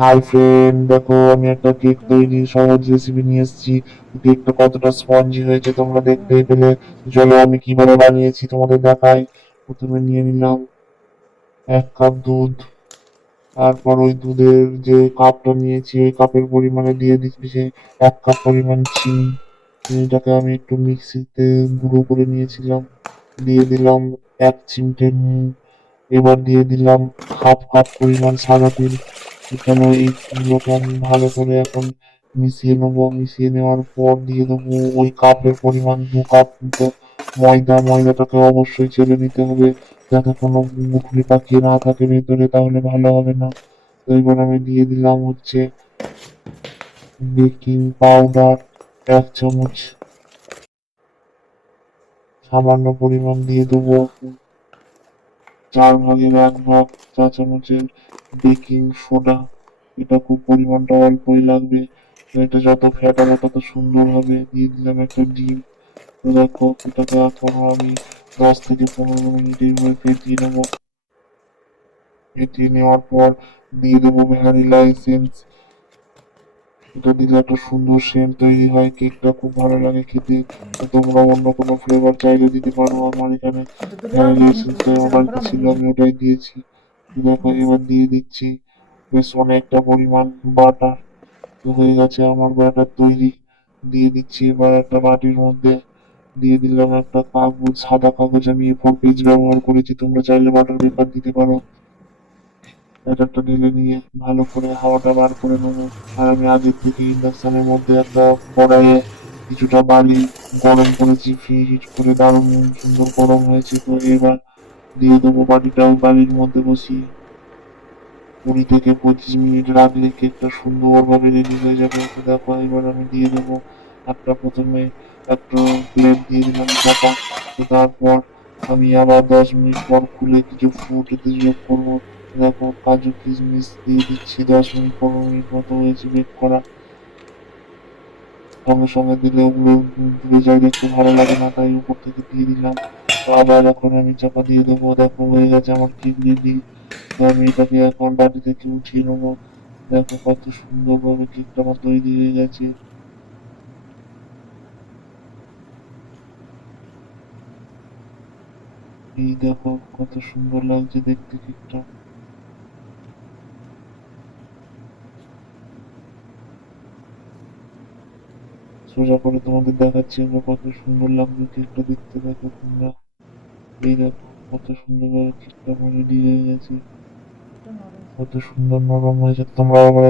Hi friend, দেখো আমি একটা কেক তৈরির সহজ রেসিপি নিয়ে এসেছি। কেকটা কতটা স্পঞ্জি হয়েছে তোমরা দেখতেই পেলে। চলো আমি কিভাবে বানিয়েছি তোমাদের দেখাই। প্রথমে নিয়ে নিলাম 1 কাপ দুধ। তারপর ওই দুধের যে কাপটা নিয়েছি ওই কাপের পরিমাণে দিয়ে দিচ্ছি সে 1 কাপ পরিমাণ চিনি। চিনিটাকে আমি একটু মিক্সিতে গুঁড়ো করে নিয়েছিলাম। দিয়ে দিলাম 1 চিমটে নুন। এবার দিয়ে দিলাম হাফ কাপ পরিমাণ সাদা তেল। এখানে এইগুলোকে আমি ভালো করে এখন মিশিয়ে নেবো। মিশিয়ে নেওয়ার পর দিয়ে দেবো ওই কাপের পরিমাণ 2 কাপ মতো ময়দা। ময়দাটাকে অবশ্যই চেলে নিতে হবে যাতে কোনো গুঠলি পাকিয়ে না থাকে ভেতরে, তাহলে ভালো হবে না। তো এবার আমি দিয়ে দিলাম হচ্ছে বেকিং পাউডার 1 চামচ। সামান্য পরিমাণ দিয়ে দেবো 1/4 চা চামচের বেকিং সোডা। এটা খুব পরিমাণটা অল্পই লাগবে। তো এটা যত ফ্যাটাবো তত সুন্দর হবে। দিয়ে দিলাম একটা ডিম। তো দেখো এটাকে এখনো আমি 10 থেকে 15 মিনিট এইভাবে ফেটিয়ে নেবো। ফেটিয়ে নেওয়ার পর দিয়ে দেবো ভ্যানিলা এসেন্স। এটা দিলে একটা সুন্দর সেন্ট তৈরি হয়, কেকটা খুব ভালো লাগে খেতে। তো তোমরা অন্য কোনো ফ্লেভার চাইলে দিতে পারো। আমার এখানে ভ্যানিলা এসেন্সটা আমার বাড়িতে ছিল, আমি ওটাই দিয়েছি। তো দেখো এবার দিয়ে দিচ্ছি বেশ অনেকটা পরিমাণ বাটার। তো হয়ে গেছে আমার ব্যাটার তৈরি। দিয়ে দিচ্ছি এবার একটা বাটির মধ্যে। দিয়ে দিলাম একটা কাগজ, সাদা কাগজ, আমি A4 পেজ ব্যবহার করেছি, তোমরা চাইলে বাটার পেপার দিতে পারো। ব্যাটারটা ঢেলে নিয়ে ভালো করে হাওয়াটা বার করে নেবো। আর আমি আগের থেকে ইন্ডাকশনের মধ্যে একটা কড়াইয়ে কিছুটা বালি গরম করেছি, ফ্রিজ করে দারুণ সুন্দর গরম হয়েছে। তো এবার দিয়ে দেবো বাটিটা ওই বালির মধ্যে বসিয়ে 20 থেকে 25 মিনিট রাখলে কেকটা সুন্দরভাবে রেডি হয়ে যাবে। তো দেখো এবার আমি দিয়ে দেবো প্রথমে একটা প্লেট দিয়ে দিলাম চাপা। তো তারপর আমি আবার 10 মিনিট পর খুলে কিছু ফ্রুট এতে যোগ করবো। দেখো কাজু কিশমিশ দিয়ে দিচ্ছি। 10 মিনিট 15 মিনিট মতো হয়েছে বেক করা। সঙ্গে সঙ্গে দিলে ওগুলো ডুবে যায়, দেখতে ভালো লাগে না, তাই উপর থেকে দিয়ে দিলাম। তো আবার এখন আমি চাপা দিয়ে দেবো। দেখো হয়ে গেছে আমার কেক রেডি। তো আমি এটাকে এখন বাটি থেকে উঠিয়ে নেবো। দেখো কত সুন্দরভাবে কেকটা আমার তৈরি হয়ে গেছে। এই দেখো কত সুন্দর লাগছে দেখতে কেকটা। সোজা করে তোমাদের দেখাচ্ছি এবার কত সুন্দর লাগবে কেকটা দেখতে। দেখো তোমরা, এই দেখো কত সুন্দরভাবে কেকটা আমার রেডি হয়ে গেছে। কত সুন্দর নরম হয়েছে। তোমরা আবার